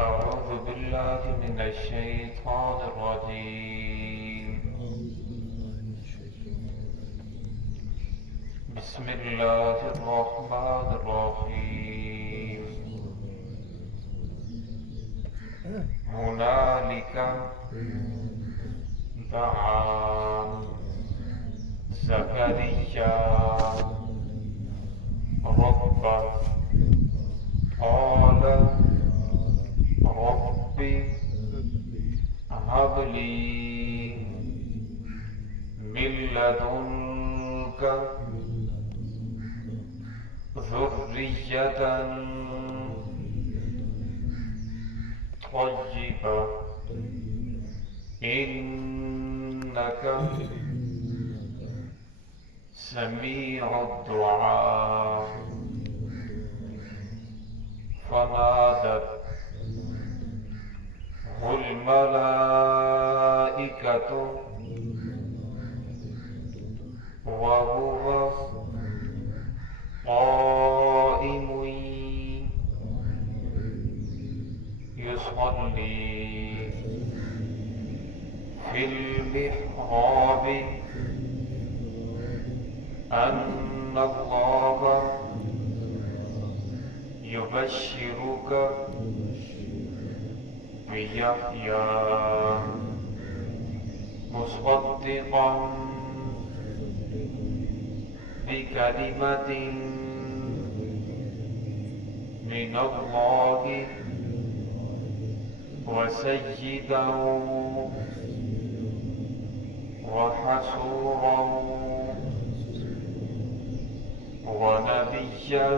أعوذ بالله من الشيطان الرجيم. بسم الله الرحمن الرحيم. هنالك دعا زكريا ربه قال رب هب لي من لدنك ذرية طيبة إنك سميع الدعاء. فنادته الملائكة وهو قائم يصلي في المحراب أن الله يبشرك بيحيى مصدقا بكلمة من الله وسيدا وحسورا ونبيا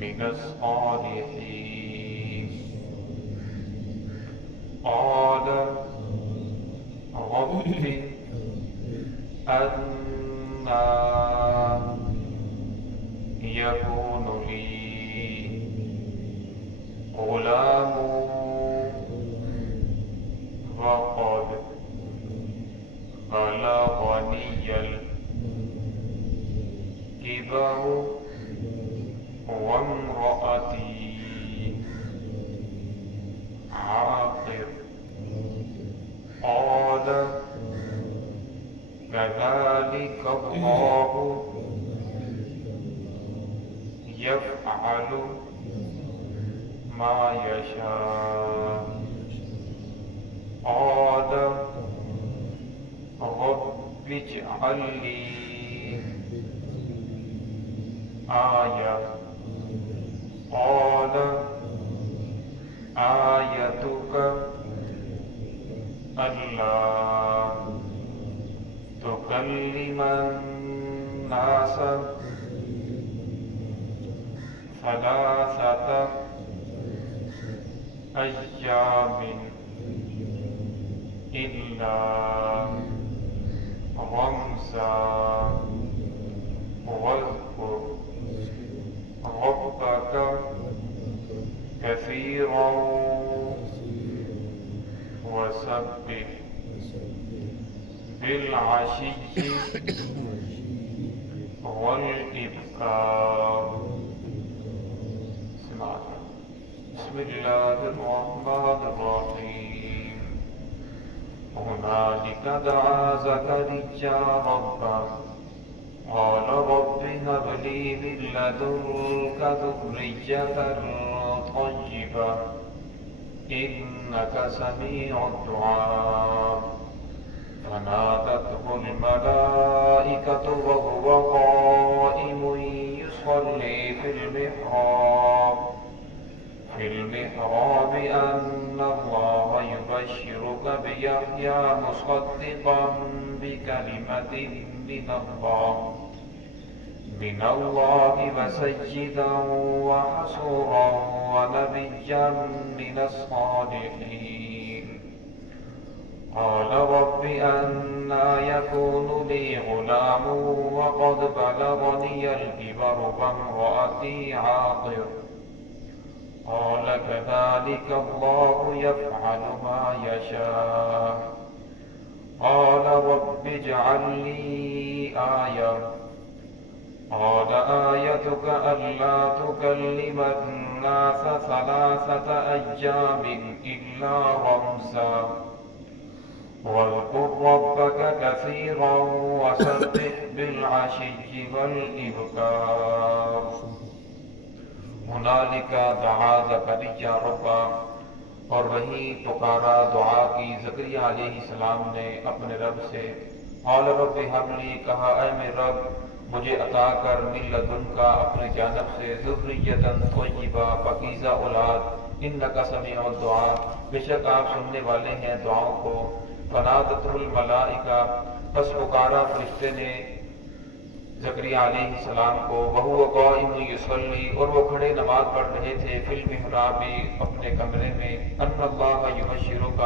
من الصالحين. قال رب أنى يكون لي غلام وقد بلغني الكبر وامرأتي عاقر. قال كذلك الله يفعل ما يشاء. قال رب اجعل لي آية. قال آيتك ألا تكلم الناس ثلاثة أيام إلا رمزا. واذكر ربك كثيرا وسبح بالعشي والإبكار. بسم الله الرحمن الرحيم. هنالك دعا زكريا ربه قال رب هب لي من لدنك ذرية طيبة إنك سميع الدعاء. فنادته الملائكة وهو قائم يصلي في المحراب أن الله يبشرك بيحيى مصدقا بكلمة من الله وسيدا وحسورا ونبيا من الصالحين. قال رب أنى يكون لي غلام وقد بلغني الكبر وامرأتي عاقر. قال كذلك الله يفعل ما يشاء. قال رب اجعل لي آية. قال آيتك ألا تكلم الناس 3 أيام إلا رمزا واذكر ربك كثيرا وسبح بالعشي والإبكار هنالك دعا زكريا ربا، اور وہیں پکارا دعا کی زکریا علیہ السلام نے اپنے رب سے۔ قال رب ہب لی، کہا اے میرے رب مجھے عطا کر من لدنکا اپنے جانب سے ذریۃ طیبہ پاکیزہ اولاد، انک سمیع الدعاء بے شک آپ سننے والے ہیں دعاؤں کو۔ فنادته الملائکہ، پس پکارا فرشتے نے زکریا علیہ السلام کو، وہو قائم یصلی، اور وہ کھڑے نماز پڑھ رہے تھے، فی المحراب اپنے کمرے میں، ان اللہ یبشرک،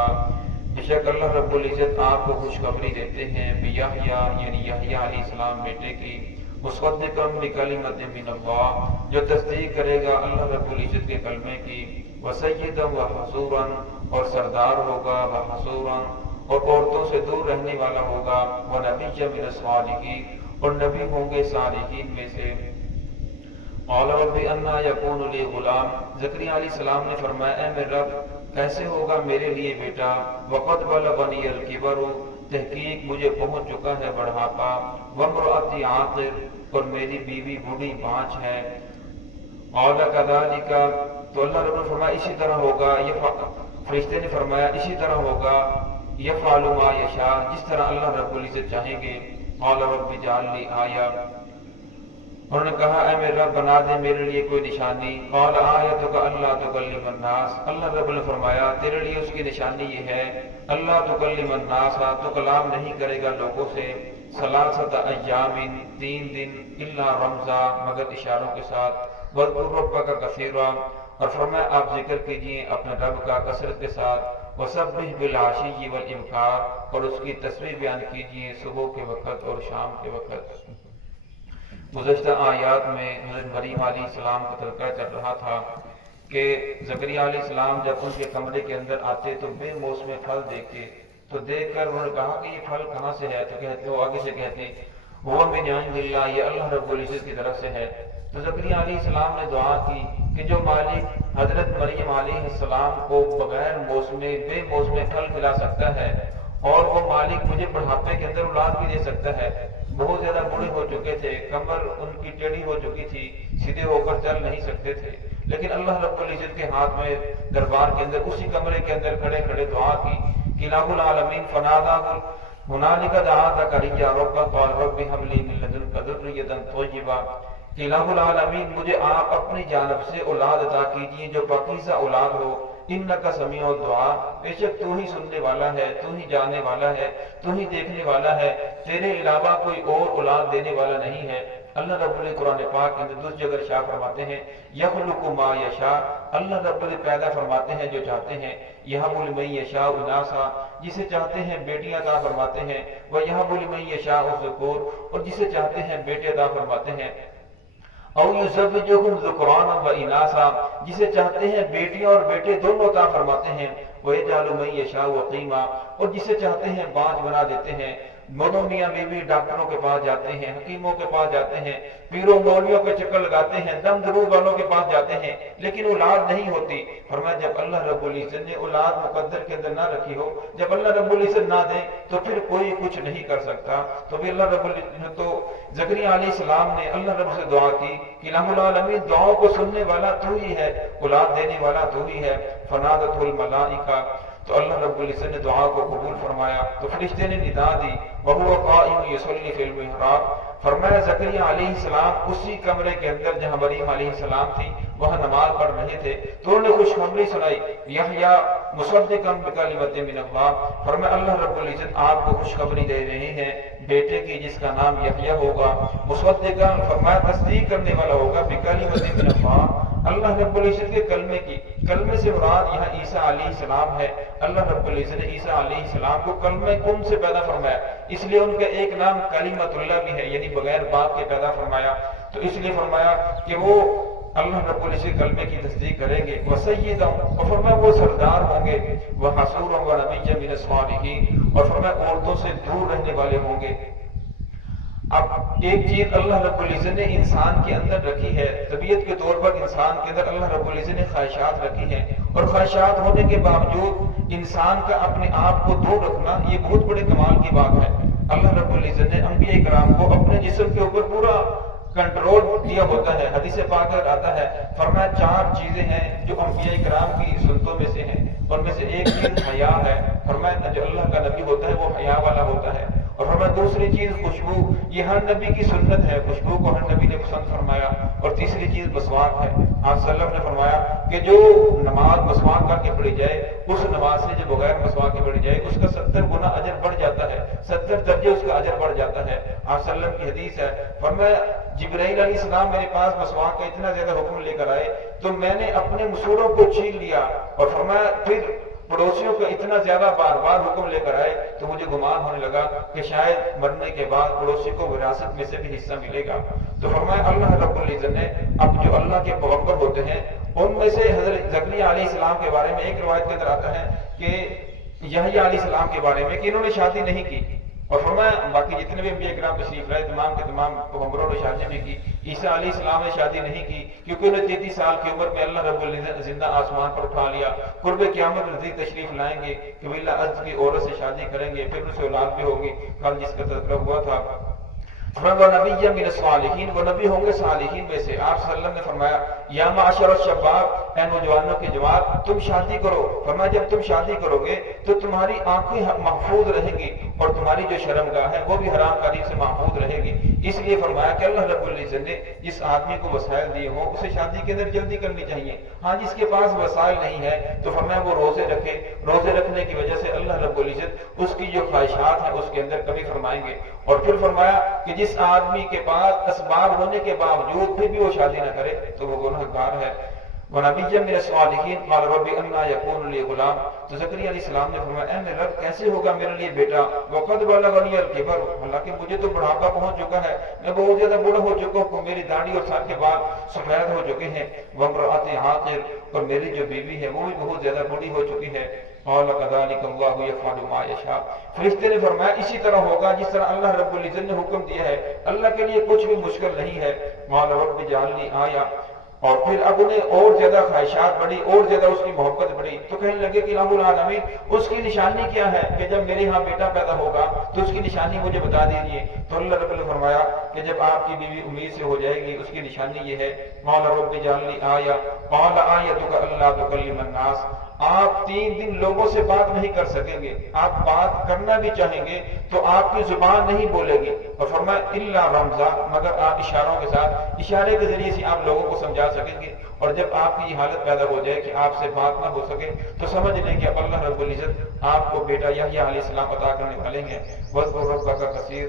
بے شک اللہ رب العزت آپ کو خوشخبری دیتے ہیں، بیحییٰ یعنی یحییٰ علیہ السلام بیٹے کی، مصدقا بکلمۃ من اللہ، جو تصدیق کرے گا اللہ رب العزت کے کلمے کی، وسیدا وحصورا، اور سردار ہوگا، وحصورا، اور عورتوں سے دور رہنے والا ہوگا، ونبیا من الصالحین، اور نبی ہوں گے صالحین میں سے۔ قال رب انا یکون لی غلام، زکریا علیہ السلام نے فرمایا اے میرے رب کیسے ہوگا میرے لیے بیٹا، وقد بلغنی الکبر، تحقیق مجھے پہنچ چکا ہے بڑھاپا، وامرأتی عاقر، اور میری بیوی بوڑھی بانجھ ہے۔ قال کذالک، تو اللہ رب نے فرمایا اسی طرح ہوگا، فرشتے نے فرمایا اسی طرح ہوگا، یفعل ما یشاء، جس طرح اللہ رب العزت چاہیں گے۔ قال رب اجعل لی آیہ، انہوں نے کہا اے میرے رب بنا دے میرے لیے کوئی نشانی۔ قال آیتک الا تکلم الناس، اللہ رب نے فرمایا تیرے لیے اس کی نشانی یہ ہے، اللہ تکلم الناس، تو کلام نہیں کرے گا لوگوں سے، 3 ایام، 3 دن، الا رمزا، مگر اشاروں کے ساتھ، واذکر ربک کثیرا، اور فرمایا آپ ذکر کیجئے اپنے رب کا کثرت کے ساتھ، وسبح بالعشی والابکار، اور اس کی تسبیح بیان کیجئے صبح کے وقت اور شام کے وقت۔ گزشتہ آیات میں حضرت مریم علیہ السلام کا تذکرہ چل رہا تھا کہ زکریا علیہ السلام جب ان کے کمرے کے اندر آتے تو بے موسم پھل دیکھتے، تو دیکھ کر انہوں نے کہا کہ یہ پھل کہاں سے ہے، تو کہتے وہ آگے سے کہتے وہ من عند اللہ، یہ اللہ رب العزت کی طرف سے ہے۔ تو زکریا علیہ السلام نے دعا کی کہ جو مالک حضرت مریم علیہ السلام کو بغیر موسم بے موسم پھل کھلا سکتا ہے، اور وہ مالک مجھے بڑھاپے کے اندر اولاد بھی دے سکتا ہے، بہت زیادہ بوڑھے ہو چکے تھے، کمر ان کی ٹیڑھی ہو چکی تھی، سیدھے ہو کر چل نہیں سکتے تھے، لیکن اللہ رب العزت کے ہاتھ میں دربار کے اندر اسی کمرے کے اندر کھڑے کھڑے دعا کی کہ الہ العالمین فنادہ ہنالک دعا زکریا ربہ قال رب ہب لی من لدنک ذریۃ طیبہ، کہ الہ العالمین مجھے آپ اپنی جانب سے اولاد عطا کیجیے جو پاکیزہ اولاد ہو، انک سمیع الدعاء، بے شک تو ہی سننے والا ہے، تو ہی جاننے والا ہے، تو ہی دیکھنے والا ہے، تیرے علاوہ کوئی اور اولاد دینے والا نہیں ہے۔ اللہ رب العزت قرآن پاک کے اندر دوسری جگہ ارشاد فرماتے ہیں یخلق ما یشاء، اللہ رب العزت پیدا فرماتے ہیں جو چاہتے ہیں، یہب لمن یشاء اناسا، جسے چاہتے ہیں بیٹیاں عطا فرماتے ہیں، ویہب لمن یشاء الذکور، اور جسے چاہتے ہیں بیٹے عطا فرماتے ہیں، او یزوجہم ذکرانا و اناسا، جسے چاہتے ہیں بیٹیاں اور بیٹے دونوں عطا فرماتے ہیں، وَيَجْعَلُ مَن يَشَاءُ عَقِيمًا، اور جسے چاہتے ہیں بانج بنا دیتے ہیں۔ دونوں میاں بیوی ڈاکٹروں کے پاس جاتے ہیں، حکیموں کے پاس جاتے ہیں، پیروں مولویوں کے چکر لگاتے ہیں، دم درود والوں کے پاس جاتے ہیں، لیکن اولاد نہیں ہوتی۔ فرمایا جب اللہ رب العزت نے اولاد مقدر کے اندر نہ رکھی ہو، جب اللہ رب العزت نہ دے تو پھر کوئی کچھ نہیں کر سکتا۔ تو بھی اللہ رب العزت تو زکریا علیہ السلام نے اللہ رب سے دعا کی کہ الہ العالمین دعاؤں کو سننے والا تو ہی ہے، اولاد دینے والا تو ہی ہے۔ فنادته الملائکہ، تو اللہ رب العزت نے دعا کو قبول فرمایا، تو فرشتے نے ندا دی، وہو قائم یصلی فی المحراب، فرمایا زکریا علیہ السلام اسی کمرے کے اندر جہاں مریم علیہ السلام تھی وہاں نماز پڑھ رہے تھے، تو انہوں نے خوشخبری سنائی یحییٰ مصدقا بکلمۃ من اللہ، فرمایا اللہ رب العزت آپ کو خوشخبری دے رہے ہیں بیٹے کی جس کا نام یحییٰ ہوگا، مصدقا فرمایا تصدیق کرنے والا ہوگا، بکلمۃ من اللہ، اللہ رب العزت کے کلمے کی، کلمے سے مراد یہاں عیسیٰ علیہ السلام ہے۔ اللہ رب العزت نے عیسیٰ علیہ السلام کو کلمہ کن سے پیدا فرمایا، اس لیے ان کا ایک نام کلمۃ اللہ بھی ہے، یعنی بغیر باپ کے پیدا فرمایا، تو اس لیے فرمایا کہ وہ اللہ رب العزت کلمے کی تصدیق کریں گے، وسیدہ، اور فرمایا وہ سردار ہوں گے، وحصورا ونبیا من الصالحین، اور فرمایا عورتوں سے دور رہنے والے ہوں گے۔ اب ایک چیز اللہ رب العزت نے انسان کے اندر رکھی ہے، طبیعت کے طور پر انسان کے اندر اللہ رب العزت نے خواہشات رکھی ہیں، اور خواہشات ہونے کے باوجود انسان کا اپنے آپ کو دور رکھنا یہ بہت بڑے کمال کی بات ہے۔ اللہ رب العزت نے انبیاء کرام کو اپنے جسم کے اوپر پورا کنٹرول دیا ہوتا ہے۔ حدیث پاک میں آتا ہے، فرمایا 4 چیزیں ہیں جو انبیاء کرام کی سنتوں میں سے ہیں، اور میں سے ایک چیز حیا ہے۔ فرمایا جو اللہ کا نبی ہوتا ہے وہ حیا والا ہوتا ہے، اور فرمایا دوسری چیز خوشبو، یہ ہر نبی کی سنت ہے، خوشبو کو ہر نبی نے پسند فرمایا، اور تیسری چیز مسواک ہے۔ آپ صلی اللہ علیہ وسلم نے فرمایا کہ جو نماز مسواک کر کے پڑھی جائے، اس نماز سے جو بغیر مسواک کے پڑھی جائے اس کا 70 گنا اجر بڑھ جاتا ہے، 70 درجے اس کا اجر بڑھ جاتا ہے۔ آپ صلی اللہ علیہ وسلم کی حدیث ہے، فرمایا جبرائیل علیہ السلام میرے پاس مسواک کا اتنا زیادہ حکم لے کر آئے تو میں نے اپنے مسوڑوں کو چھین لیا، اور فرمایا پھر پڑوسیوں کا اتنا زیادہ بار بار حکم لے کر آئے تو مجھے گمان ہونے لگا کہ شاید مرنے کے بعد پڑوسی کو وراثت میں سے بھی حصہ ملے گا۔ تو فرمایا اللہ رب العزت نے اب جو اللہ کے پیغمبر ہوتے ہیں ان میں سے حضرت زکریا علیہ السلام کے بارے میں ایک روایت کے اندر آتا ہے کہ یحییٰ علیہ السلام کے بارے میں کہ انہوں نے شادی نہیں کی، اور فرمایا باقی جتنے بھی انبیاء کرام تشریف لائے تمام کے تمام پیغمبروں نے شادی نہیں کی۔ عیسیٰ علیہ السلام نے شادی نہیں کی کیونکہ انہیں 33 سال کی عمر میں اللہ رب العزت زندہ آسمان پر اٹھا لیا۔ قرب قیامت نزدیک تشریف لائیں گے، قبیلہ ازد کی عورت سے شادی کریں گے، پھر ان سے اولاد بھی ہوگی، کل جس کا تذکرہ ہوا تھا۔ وہ نبی من الصالحین، وہ نبی ہوں گے صالحین میں سے۔ آپ صلی اللہ علیہ وسلم نے فرمایا یا معاشر الشباب، اے نوجوانوں کی جماعت تم شادی کرو۔ فرمایا جب تم شادی کرو گے تو تمہاری آنکھیں محفوظ رہیں گی، اور تمہاری جو شرمگاہ ہے وہ بھی حرام کاری سے محفوظ رہے گی۔ اس لیے فرمایا کہ اللہ رب العزت نے جس آدمی کو وسائل دیے ہوں اسے شادی کے اندر جلدی کرنی چاہیے۔ ہاں جس کے پاس وسائل نہیں ہے تو فرمایا وہ روزے رکھے، روزے رکھنے کی وجہ سے اللہ رب العزت اس کی جو خواہشات ہیں اس کے اندر کمی فرمائیں گے۔ اور پھر فرمایا کہ جس آدمی کے پاس اسباب ہونے کے باوجود پھر بھی وہ شادی نہ کرے تو وہ گنہگار ہے۔ وَنَبِيًّا مِنَ الصَّالِحِينَ قَالَ رَبِّ أَنَّىٰ يَكُونُ لِي غُلَامٌ، تو زکریا علیہ السلام نے فرمایا اے میرے رب کیسے ہوگا میرے لیے بیٹا، وَقَدْ بَلَغَنِيَ الْكِبَرُ، حالانکہ مجھے تو بڑھاپا پہنچ چکا ہے، میں بہت زیادہ بوڑھا ہو چکا ہوں، میری داڑھی اور سر کے بال سفید ہو چکے ہیں، وَامْرَأَتِي عَاقِرٌ، اور میری جو بیوی ہے وہ بھی بہت زیادہ بوڑھی ہو چکی ہے۔ قال كذلك الله يفعل ما يشاء، فرشتے نے فرمایا اسی طرح ہوگا جس طرح اللہ رب العزت نے حکم دیا ہے، اللہ کے لیے کچھ بھی مشکل نہیں ہے۔ قال رب اجعل لي آیہ، اور پھر اب انہیں اور زیادہ خواہشات بڑھی، اور زیادہ اس کی محبت بڑھی، تو کہنے لگے کہ الہ العالمین اس کی نشانی کیا ہے کہ جب میرے ہاں بیٹا پیدا ہوگا تو اس کی نشانی مجھے بتا دیجیے۔ تو اللہ رب نے فرمایا کہ جب آپ کی بیوی امید سے ہو جائے گی اس کی نشانی یہ ہے، قال رب اجعل لي آیہ قال آیتک الا تکلم الناس، آپ 3 دن لوگوں سے بات نہیں کر سکیں گے، آپ بات کرنا بھی چاہیں گے تو آپ کی زبان نہیں بولے گی، اور فرمایا الا رمزا، مگر آپ اشاروں کے ساتھ، اشارے کے ذریعے سے آپ لوگوں کو سمجھا سکیں گے۔ اور جب آپ کی یہ حالت پیدا ہو جائے کہ آپ سے بات نہ ہو سکے تو سمجھ لیں کہ اب اللہ رب العزت آپ کو بیٹا یحییٰ علیہ السلام عطا کرنے والے ہیں۔ وَاذْكُر رَّبَّكَ کثیر،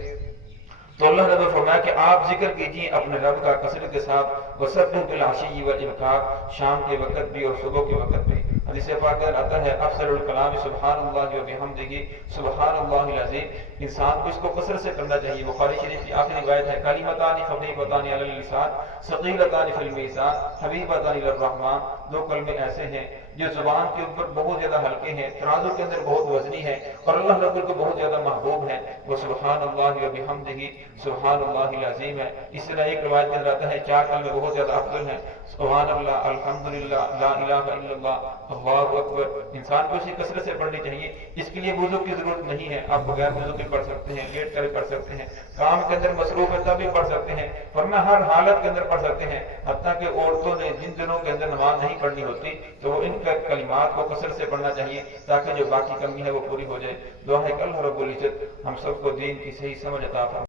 تو اللہ نے فرمایا کہ آپ ذکر کیجیے اپنے رب کا کثرت کے ساتھ، وَسَبِّحْ بِالْعَشِيِّ وَالْإِبْكَارِ، شام کے وقت بھی اور صبح کے وقت بھی۔ حدیث پاک میں آتا ہے افضل الکلام سبحان اللہ و بحمدہ سبحان اللہ العظیم، انسان کو اس کو کثرت سے کرنا چاہیے۔ بخاری شریف کی آخری روایت ہے کلمتان خفیفتان علی اللسان ثقیلتان فی المیزان حبیبتان الی الرحمن، 2 کلمے ایسے ہیں جو زبان کے اوپر بہت زیادہ ہلکے ہیں، ترازو کے اندر بہت وزنی ہے، اور اللہ رب کو بہت زیادہ محبوب ہے، وہ سبحان اللہ و بحمدہ سبحان اللہ العظیم ہے۔ اس طرح ایک روایت کے اندر آتا ہے 4 کلمے بہت زیادہ افضل ہیں، سبحان اللہ، الحمدللہ، لا الہ الا اللہ، اللہ اکبر۔ انسان کو اسی کثرت سے پڑھنی چاہیے، اس کے لیے وضو کی ضرورت نہیں ہے، آپ بغیر وضو کے پڑھ سکتے ہیں، لیٹ کر پڑھ سکتے ہیں، کام کے اندر مصروف ہے تب بھی پڑھ سکتے ہیں، ورنہ ہر حالت کے اندر پڑھ سکتے ہیں۔ حتیٰ کہ عورتوں نے جن دنوں کے اندر نماز نہیں پڑھنی ہوتی تو وہ ان کلمات کو کثرت سے پڑھنا چاہیے تاکہ جو باقی کمی ہے وہ پوری ہو جائے۔ دعا ہے کہ اللہ رب العزت ہم سب کو دین کی صحیح سمجھ عطا فرمائے۔